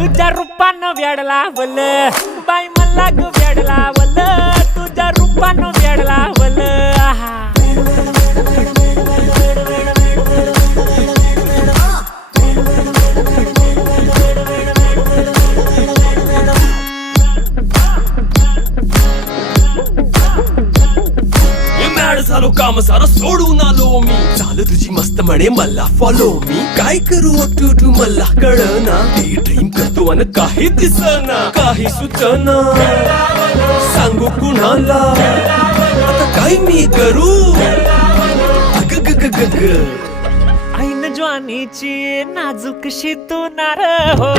तुझ्या रूपानं वेडला वल बाई मला ग वेडला वल तुझ्या रूपानं वेडला वल आहा झालो काम सारा सोडून आलो मी झालं तुझी मस्त म्हणे मला फॉलो मी काय करू टू मला कळना ती ड्रीम करतो आणि काही दिसना काही सुचना सांगू कुणाला आता काय मी करू अग ग ग ग ग ऐन ज्वानीची नाजूक शी तू नार हो